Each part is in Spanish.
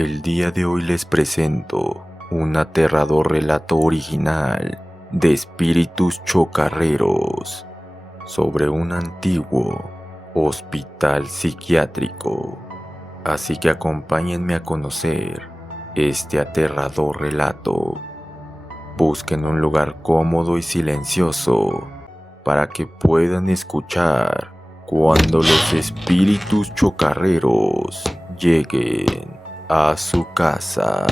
El día de hoy les presento un aterrador relato original de espíritus chocarreros sobre un antiguo hospital psiquiátrico. Así que acompáñenme a conocer este aterrador relato. Busquen un lugar cómodo y silencioso para que puedan escuchar cuando los espíritus chocarreros lleguen a su casa.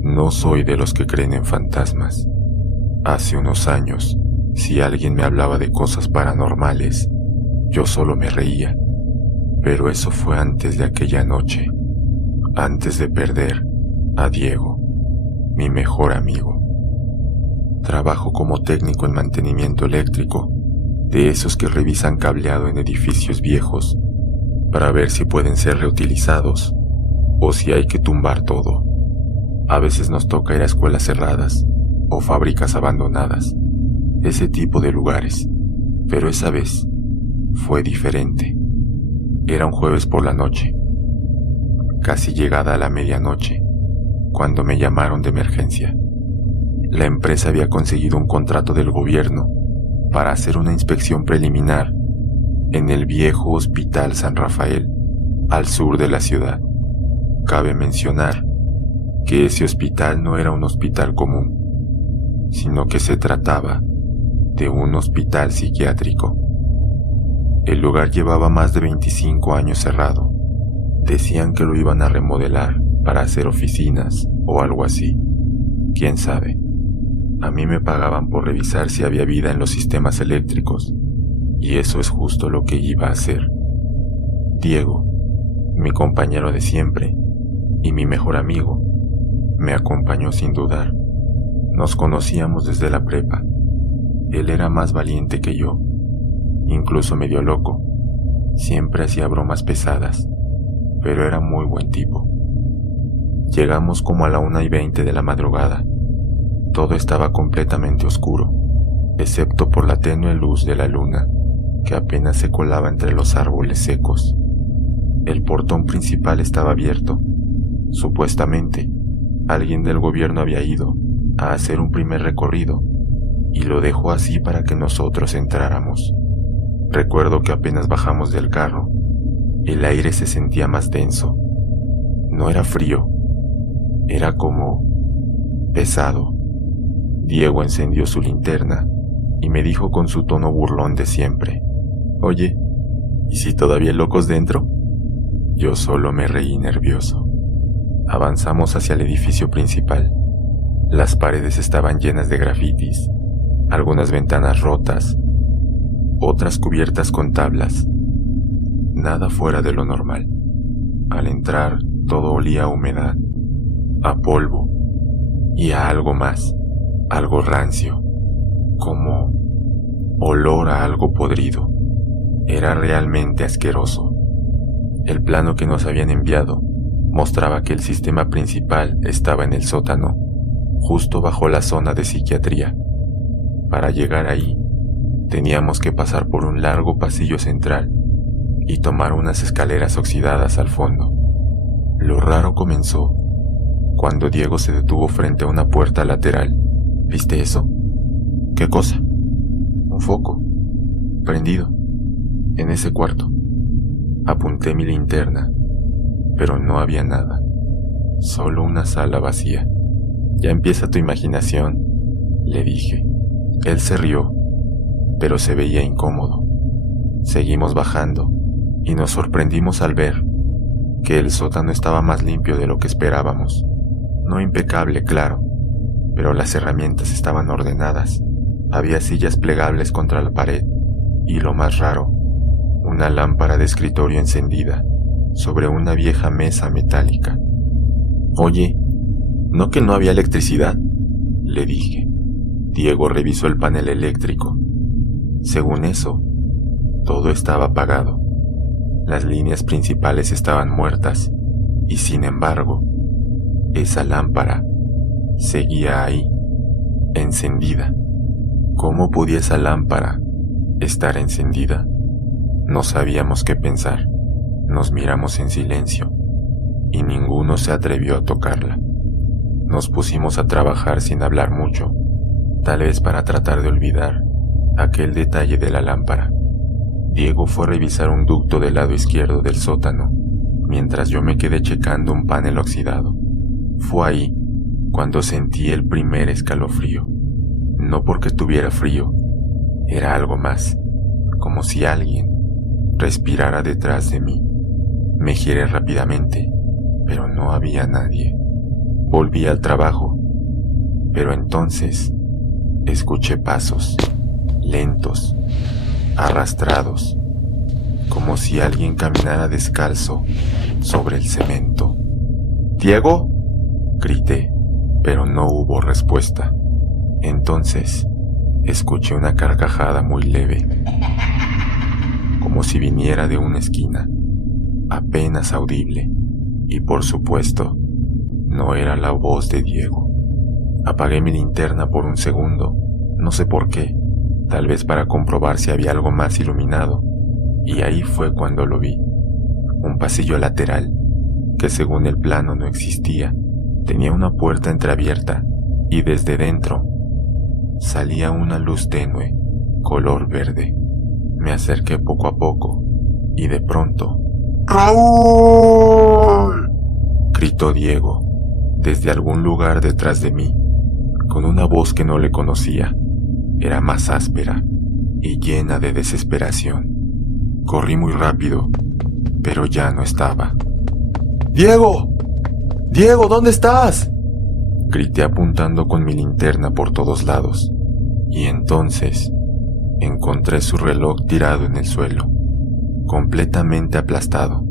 No soy de los que creen en fantasmas. Hace unos años, si alguien me hablaba de cosas paranormales, yo solo me reía. Pero eso fue antes de aquella noche, antes de perder a Diego, mi mejor amigo. Trabajo como técnico en mantenimiento eléctrico, de esos que revisan cableado en edificios viejos para ver si pueden ser reutilizados o si hay que tumbar todo. A veces nos toca ir a escuelas cerradas o fábricas abandonadas, ese tipo de lugares, pero esa vez fue diferente. Era un jueves por la noche, casi llegada a la medianoche, cuando me llamaron de emergencia. La empresa había conseguido un contrato del gobierno para hacer una inspección preliminar en el viejo Hospital San Rafael, al sur de la ciudad. Cabe mencionar que ese hospital no era un hospital común, sino que se trataba de un hospital psiquiátrico. El lugar llevaba más de 25 años cerrado. Decían que lo iban a remodelar para hacer oficinas o algo así. ¿Quién sabe? A mí me pagaban por revisar si había vida en los sistemas eléctricos, y eso es justo lo que iba a hacer. Diego, mi compañero de siempre y mi mejor amigo, me acompañó sin dudar. Nos conocíamos desde la prepa. Él era más valiente que yo, incluso medio loco. Siempre hacía bromas pesadas, pero era muy buen tipo. Llegamos como a la 1:20 de la madrugada. Todo estaba completamente oscuro, excepto por la tenue luz de la luna, que apenas se colaba entre los árboles secos. El portón principal estaba abierto. Supuestamente, alguien del gobierno había ido a hacer un primer recorrido, y lo dejó así para que nosotros entráramos. Recuerdo que apenas bajamos del carro, el aire se sentía más denso. No era frío, era como pesado. Diego encendió su linterna y me dijo con su tono burlón de siempre: «Oye, ¿y si todavía hay locos dentro?». Yo solo me reí nervioso. Avanzamos hacia el edificio principal. Las paredes estaban llenas de grafitis, algunas ventanas rotas, otras cubiertas con tablas. Nada fuera de lo normal. Al entrar, todo olía a humedad, a polvo y a algo más. Algo rancio, como olor a algo podrido. Era realmente asqueroso. El plano que nos habían enviado mostraba que el sistema principal estaba en el sótano, justo bajo la zona de psiquiatría. Para llegar ahí, teníamos que pasar por un largo pasillo central y tomar unas escaleras oxidadas al fondo. Lo raro comenzó cuando Diego se detuvo frente a una puerta lateral. ¿Viste eso? ¿Qué cosa? Un foco, prendido, en ese cuarto. Apunté mi linterna, pero no había nada, solo una sala vacía. «Ya empieza tu imaginación», le dije. Él se rió, pero se veía incómodo. Seguimos bajando, y nos sorprendimos al ver que el sótano estaba más limpio de lo que esperábamos. No impecable, claro, pero las herramientas estaban ordenadas. Había sillas plegables contra la pared y, lo más raro, una lámpara de escritorio encendida sobre una vieja mesa metálica. «Oye, ¿no que no había electricidad?», le dije. Diego revisó el panel eléctrico. Según eso, todo estaba apagado. Las líneas principales estaban muertas y, sin embargo, esa lámpara seguía ahí, encendida. ¿Cómo podía esa lámpara estar encendida? No sabíamos qué pensar. Nos miramos en silencio y ninguno se atrevió a tocarla. Nos pusimos a trabajar sin hablar mucho, tal vez para tratar de olvidar aquel detalle de la lámpara. Diego fue a revisar un ducto del lado izquierdo del sótano, mientras yo me quedé checando un panel oxidado. Fue ahí cuando sentí el primer escalofrío. No porque tuviera frío, era algo más, como si alguien respirara detrás de mí. Me giré rápidamente, pero no había nadie. Volví al trabajo, pero entonces escuché pasos, lentos, arrastrados, como si alguien caminara descalzo sobre el cemento. «¿Diego?», grité, pero no hubo respuesta. Entonces escuché una carcajada muy leve, como si viniera de una esquina, apenas audible, y por supuesto, no era la voz de Diego. Apagué mi linterna por un segundo, no sé por qué, tal vez para comprobar si había algo más iluminado, y ahí fue cuando lo vi. Un pasillo lateral, que según el plano no existía, tenía una puerta entreabierta, y desde dentro salía una luz tenue, color verde. Me acerqué poco a poco, y de pronto... «¡Raúl!», gritó Diego, desde algún lugar detrás de mí, con una voz que no le conocía. Era más áspera y llena de desesperación. Corrí muy rápido, pero ya no estaba. «¡Diego! ¡Diego, ¿dónde estás?», grité apuntando con mi linterna por todos lados, y entonces encontré su reloj tirado en el suelo, completamente aplastado.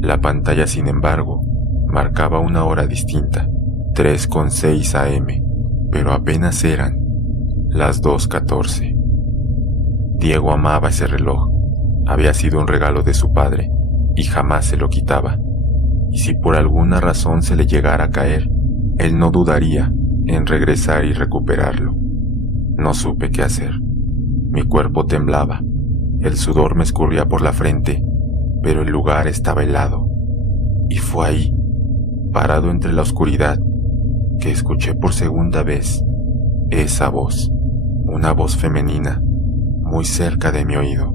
La pantalla, sin embargo, marcaba una hora distinta, 3:06 AM, pero apenas eran las 2:14. Diego amaba ese reloj. Había sido un regalo de su padre y jamás se lo quitaba. Y si por alguna razón se le llegara a caer, él no dudaría en regresar y recuperarlo. No supe qué hacer. Mi cuerpo temblaba, el sudor me escurría por la frente, pero el lugar estaba helado. Y fue ahí, parado entre la oscuridad, que escuché por segunda vez esa voz, una voz femenina, muy cerca de mi oído.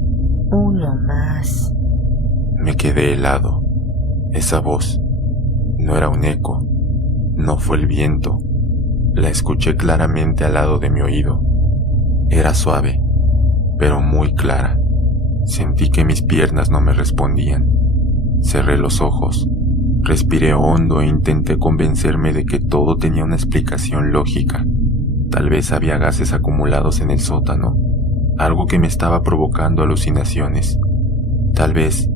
«Uno más». Me quedé helado. Esa voz no era un eco, no fue el viento. La escuché claramente al lado de mi oído. Era suave, pero muy clara. Sentí que mis piernas no me respondían. Cerré los ojos, respiré hondo e intenté convencerme de que todo tenía una explicación lógica. Tal vez había gases acumulados en el sótano, algo que me estaba provocando alucinaciones. Tal vez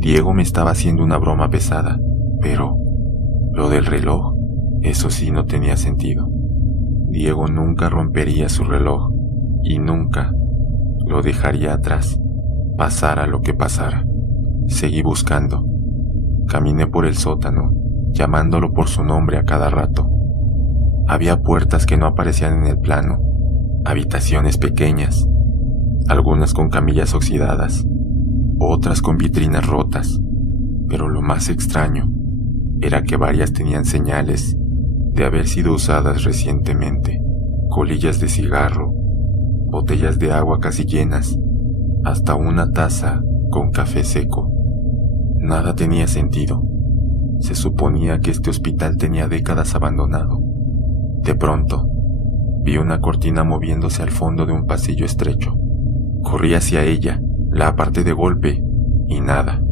Diego me estaba haciendo una broma pesada, pero lo del reloj, eso sí no tenía sentido. Diego nunca rompería su reloj y nunca lo dejaría atrás, pasara lo que pasara. Seguí buscando. Caminé por el sótano, llamándolo por su nombre a cada rato. Había puertas que no aparecían en el plano, habitaciones pequeñas, algunas con camillas oxidadas, otras con vitrinas rotas, pero lo más extraño era que varias tenían señales de haber sido usadas recientemente: colillas de cigarro, botellas de agua casi llenas, hasta una taza con café seco. Nada tenía sentido. Se suponía que este hospital tenía décadas abandonado. De pronto, vi una cortina moviéndose al fondo de un pasillo estrecho. Corrí hacia ella, la aparté de golpe, y nada.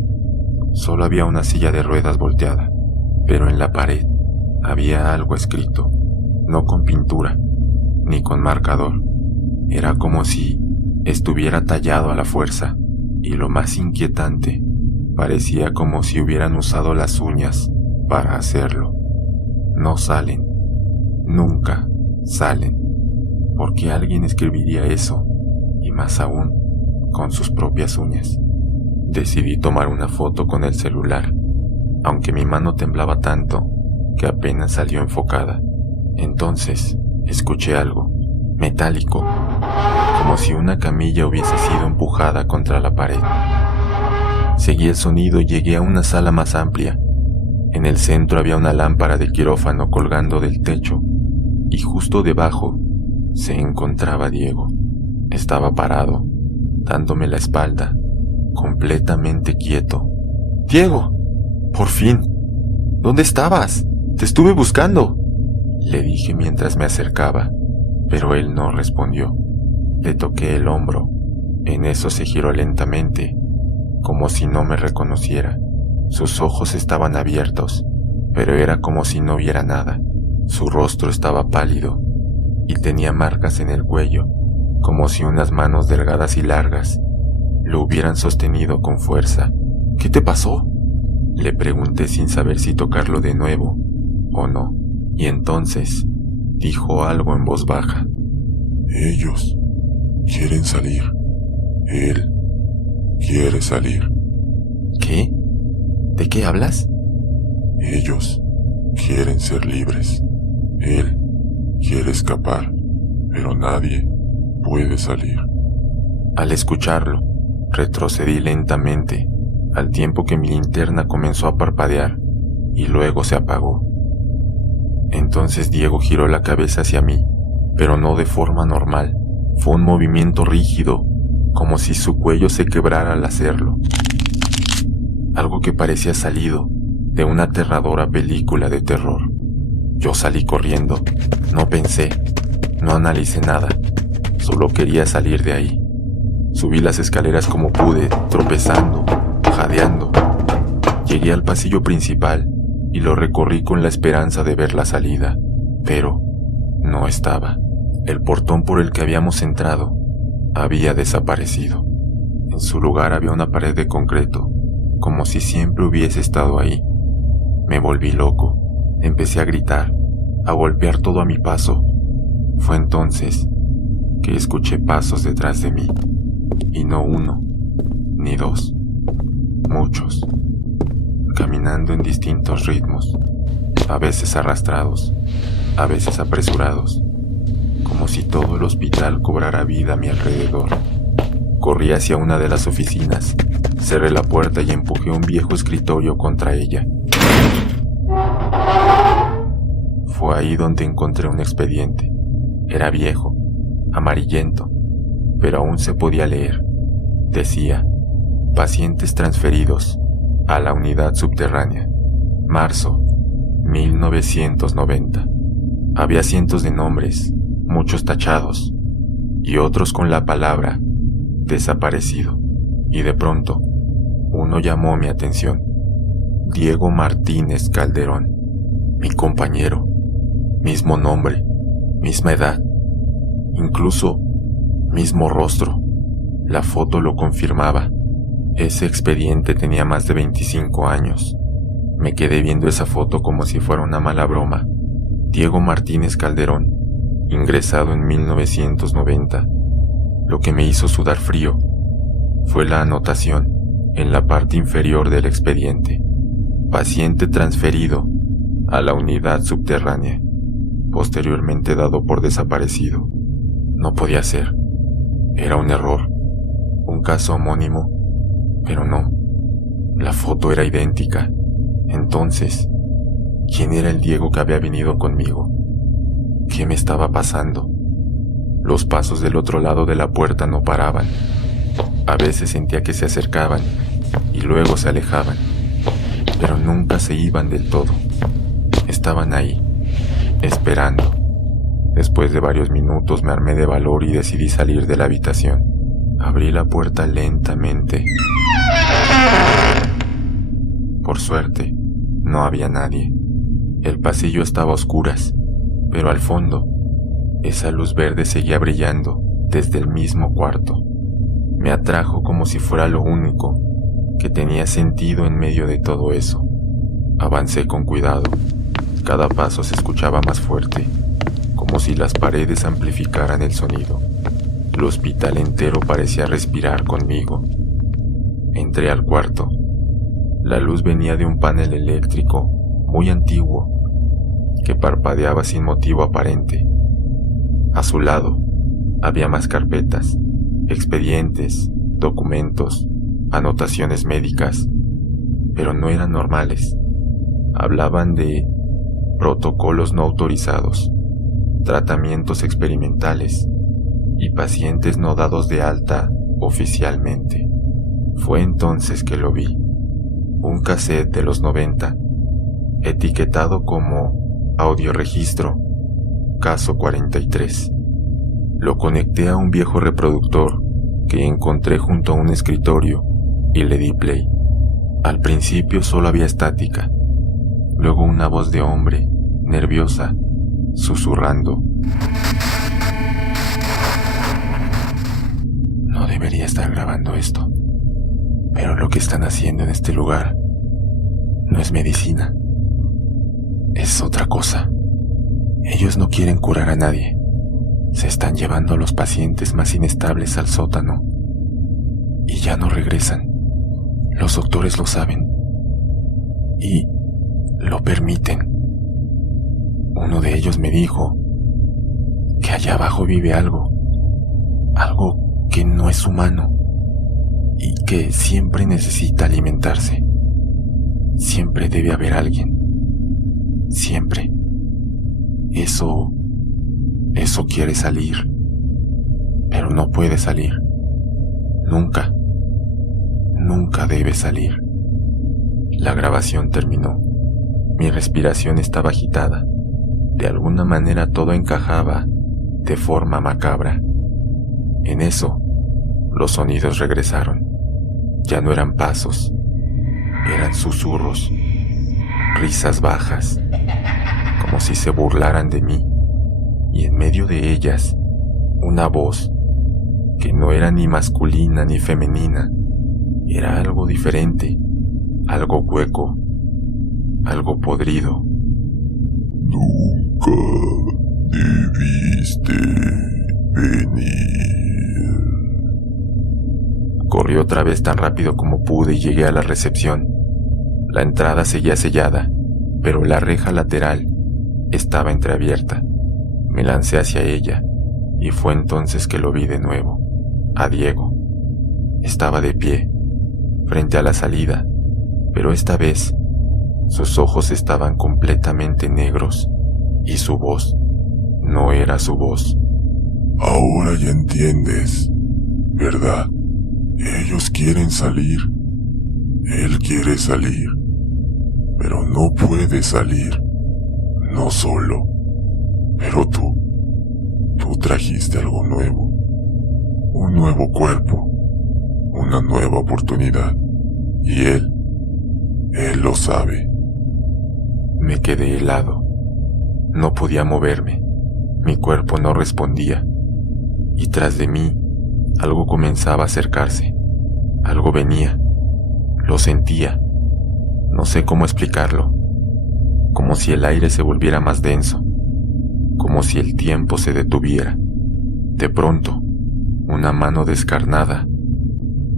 Solo había una silla de ruedas volteada, pero en la pared había algo escrito, no con pintura, ni con marcador. Era como si estuviera tallado a la fuerza, y lo más inquietante, parecía como si hubieran usado las uñas para hacerlo. No salen, nunca salen. ¿Por qué alguien escribiría eso? Y más aún, con sus propias uñas. Decidí tomar una foto con el celular, aunque mi mano temblaba tanto que apenas salió enfocada. Entonces, escuché algo, metálico, como si una camilla hubiese sido empujada contra la pared. Seguí el sonido y llegué a una sala más amplia. En el centro había una lámpara de quirófano colgando del techo y justo debajo se encontraba Diego. Estaba parado, dándome la espalda, completamente quieto. ¡Diego! ¡Por fin! ¿Dónde estabas? ¡Te estuve buscando!, le dije mientras me acercaba, pero él no respondió. Le toqué el hombro. En eso se giró lentamente, como si no me reconociera. Sus ojos estaban abiertos, pero era como si no viera nada. Su rostro estaba pálido y tenía marcas en el cuello, como si unas manos delgadas y largas lo hubieran sostenido con fuerza. ¿Qué te pasó?, le pregunté sin saber si tocarlo de nuevo o no, y entonces dijo algo en voz baja. Ellos quieren salir. Él quiere salir. ¿Qué? ¿De qué hablas? Ellos quieren ser libres. Él quiere escapar, pero nadie puede salir. Al escucharlo, retrocedí lentamente, al tiempo que mi linterna comenzó a parpadear y luego se apagó. Entonces Diego giró la cabeza hacia mí, pero no de forma normal. Fue un movimiento rígido, como si su cuello se quebrara al hacerlo. Algo que parecía salido de una aterradora película de terror. Yo salí corriendo. No pensé, no analicé nada. Solo quería salir de ahí. Subí las escaleras como pude, tropezando, jadeando. Llegué al pasillo principal y lo recorrí con la esperanza de ver la salida, pero no estaba. El portón por el que habíamos entrado había desaparecido. En su lugar había una pared de concreto, como si siempre hubiese estado ahí. Me volví loco. Empecé a gritar, a golpear todo a mi paso. Fue entonces que escuché pasos detrás de mí, y no uno, ni dos, muchos, caminando en distintos ritmos, a veces arrastrados, a veces apresurados, como si todo el hospital cobrara vida a mi alrededor. Corrí hacia una de las oficinas, cerré la puerta y empujé un viejo escritorio contra ella. Fue ahí donde encontré un expediente. Era viejo, amarillento, pero aún se podía leer. Decía: pacientes transferidos a la unidad subterránea, marzo 1990. Había cientos de nombres, muchos tachados, y otros con la palabra desaparecido. Y de pronto, uno llamó mi atención. Diego Martínez Calderón, mi compañero, mismo nombre, misma edad, incluso mismo rostro. La foto lo confirmaba. Ese expediente tenía más de 25 años. Me quedé viendo esa foto como si fuera una mala broma. Diego Martínez Calderón, ingresado en 1990. Lo que me hizo sudar frío fue la anotación en la parte inferior del expediente: paciente transferido a la unidad subterránea, posteriormente dado por desaparecido. No podía ser. Era un error, un caso homónimo, pero no. La foto era idéntica. Entonces, ¿quién era el Diego que había venido conmigo? ¿Qué me estaba pasando? Los pasos del otro lado de la puerta no paraban. A veces sentía que se acercaban y luego se alejaban, pero nunca se iban del todo. Estaban ahí, esperando. Después de varios minutos me armé de valor y decidí salir de la habitación. Abrí la puerta lentamente. Por suerte, no había nadie. El pasillo estaba a oscuras, pero al fondo, esa luz verde seguía brillando desde el mismo cuarto. Me atrajo como si fuera lo único que tenía sentido en medio de todo eso. Avancé con cuidado. Cada paso se escuchaba más fuerte, como si las paredes amplificaran el sonido. El hospital entero parecía respirar conmigo. Entré al cuarto. La luz venía de un panel eléctrico muy antiguo que parpadeaba sin motivo aparente. A su lado había más carpetas, expedientes, documentos anotaciones médicas, pero no eran normales. Hablaban de protocolos no autorizados, tratamientos experimentales y pacientes no dados de alta oficialmente. Fue entonces que lo vi. Un cassette de los 90, etiquetado como audioregistro, caso 43. Lo conecté a un viejo reproductor que encontré junto a un escritorio y le di play. Al principio solo había estática, luego una voz de hombre, nerviosa, susurrando. No debería estar grabando esto, pero lo que están haciendo en este lugar no es medicina, es otra cosa. Ellos no quieren curar a nadie. Se están llevando a los pacientes más inestables al sótano y ya no regresan. Los doctores lo saben y lo permiten. Uno de ellos me dijo que allá abajo vive algo que no es humano y que siempre necesita alimentarse. Siempre debe haber alguien. Siempre. Eso quiere salir, pero no puede salir. Nunca debe salir. La grabación terminó. Mi respiración estaba agitada. De alguna manera todo encajaba de forma macabra. En eso, los sonidos regresaron. Ya no eran pasos, eran susurros, risas bajas, como si se burlaran de mí. Y en medio de ellas, una voz que no era ni masculina ni femenina, era algo diferente, algo hueco, algo podrido. Nunca debiste venir. Corrí otra vez tan rápido como pude y llegué a la recepción. La entrada seguía sellada, pero la reja lateral estaba entreabierta. Me lancé hacia ella y fue entonces que lo vi de nuevo, a Diego. Estaba de pie, frente a la salida, pero esta vez sus ojos estaban completamente negros y su voz no era su voz. Ahora ya entiendes, ¿verdad? Ellos quieren salir. Él quiere salir, pero no puede salir. No solo. Pero tú trajiste algo nuevo. Un nuevo cuerpo. Una nueva oportunidad. Y él lo sabe. Me quedé helado. No podía moverme. Mi cuerpo no respondía. Y tras de mí, algo comenzaba a acercarse. Algo venía. Lo sentía. No sé cómo explicarlo. Como si el aire se volviera más denso. Como si el tiempo se detuviera. De pronto, una mano descarnada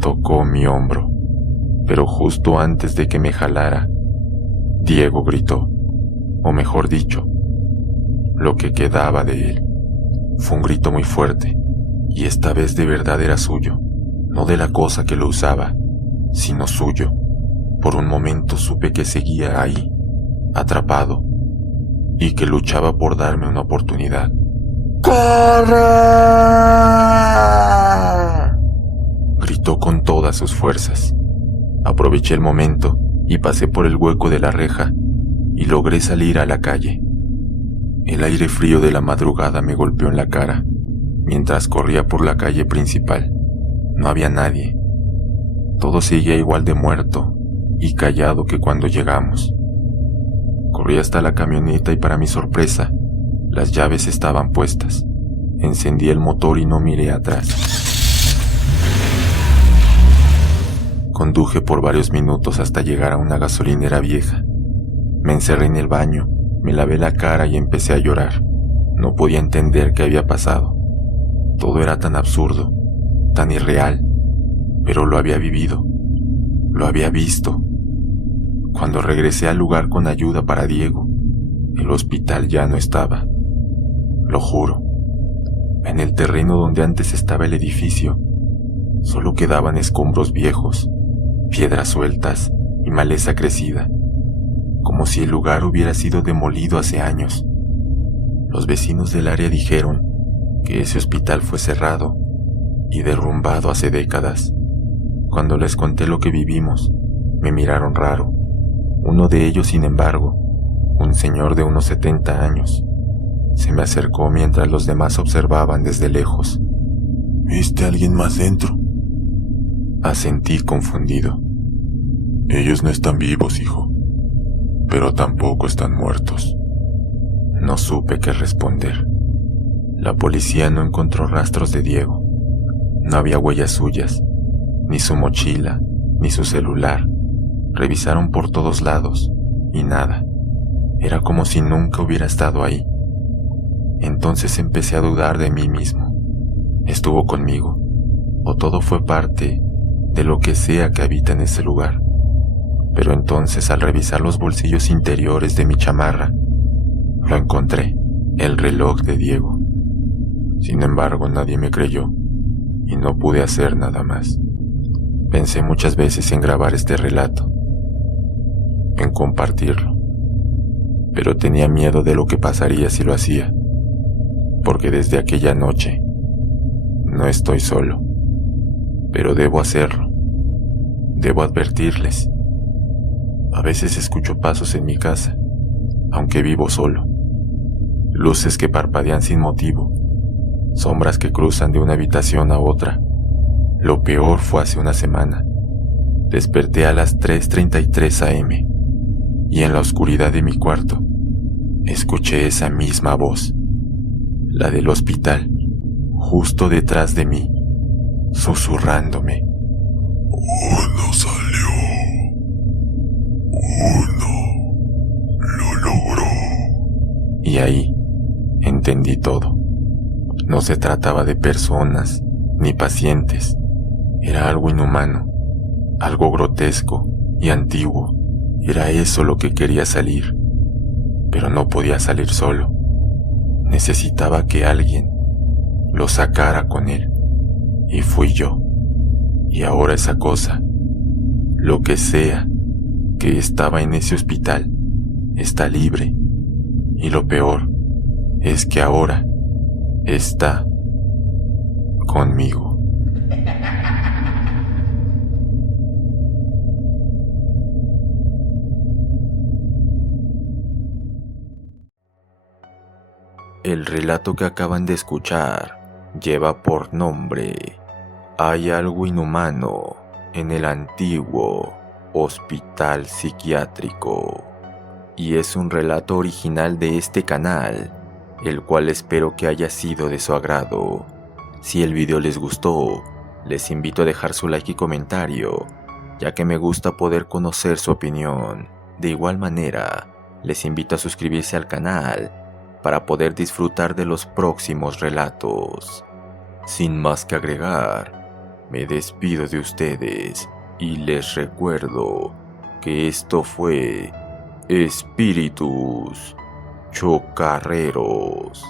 tocó mi hombro. Pero justo antes de que me jalara, Diego gritó. O mejor dicho, lo que quedaba de él. Fue un grito muy fuerte. Y esta vez de verdad era suyo. No de la cosa que lo usaba, sino suyo. Por un momento supe que seguía ahí, atrapado, y que luchaba por darme una oportunidad. ¡Corre! Gritó con todas sus fuerzas. Aproveché el momento y pasé por el hueco de la reja y logré salir a la calle. El aire frío de la madrugada me golpeó en la cara mientras corría por la calle principal. No había nadie. Todo seguía igual de muerto y callado que cuando llegamos. Corrí hasta la camioneta y para mi sorpresa, las llaves estaban puestas. Encendí el motor y no miré atrás. Conduje por varios minutos hasta llegar a una gasolinera vieja. Me encerré en el baño, me lavé la cara y empecé a llorar. No podía entender qué había pasado. Todo era tan absurdo, tan irreal, pero lo había vivido, lo había visto. Cuando regresé al lugar con ayuda para Diego, el hospital ya no estaba. Lo juro. En el terreno donde antes estaba el edificio, Solo quedaban escombros viejos, piedras sueltas y maleza crecida, como si el lugar hubiera sido demolido hace años. Los vecinos del área dijeron que ese hospital fue cerrado y derrumbado hace décadas. Cuando les conté lo que vivimos, me miraron raro. Uno de ellos, sin embargo, un señor de unos 70 años, se me acercó mientras los demás observaban desde lejos. ¿Viste a alguien más dentro? Asentí confundido. Ellos no están vivos, hijo, pero tampoco están muertos. No supe qué responder. La policía no encontró rastros de Diego. No había huellas suyas, ni su mochila, ni su celular. Revisaron por todos lados, y nada. Era como si nunca hubiera estado ahí. Entonces empecé a dudar de mí mismo. ¿Estuvo conmigo? ¿O todo fue parte de lo que sea que habita en ese lugar? Pero entonces, al revisar los bolsillos interiores de mi chamarra, lo encontré, el reloj de Diego. Sin embargo, nadie me creyó, y no pude hacer nada más. Pensé muchas veces en grabar este relato, en compartirlo, pero tenía miedo de lo que pasaría si lo hacía, porque desde aquella noche no estoy solo, pero debo hacerlo. Debo advertirles. A veces escucho pasos en mi casa, aunque vivo solo. Luces que parpadean sin motivo, sombras que cruzan de una habitación a otra. Lo peor fue hace una semana. Desperté a las 3:33 a.m. y en la oscuridad de mi cuarto escuché esa misma voz, la del hospital, justo detrás de mí, susurrándome. Uno salió. Uno lo logró. Y ahí entendí todo. No se trataba de personas ni pacientes. Era algo inhumano, algo grotesco y antiguo. Era eso lo que quería salir, pero no podía salir solo. Necesitaba que alguien lo sacara con él, y fui yo. Y ahora esa cosa, lo que sea que estaba en ese hospital, está libre. Y lo peor es que ahora está conmigo. El relato que acaban de escuchar lleva por nombre Hay algo inhumano en el antiguo hospital psiquiátrico, y es un relato original de este canal, el cual espero que haya sido de su agrado. Si el video les gustó, les invito a dejar su like y comentario, ya que me gusta poder conocer su opinión. De igual manera, les invito a suscribirse al canal para poder disfrutar de los próximos relatos. Sin más que agregar, me despido de ustedes y les recuerdo que esto fue Espíritus Chocarreros.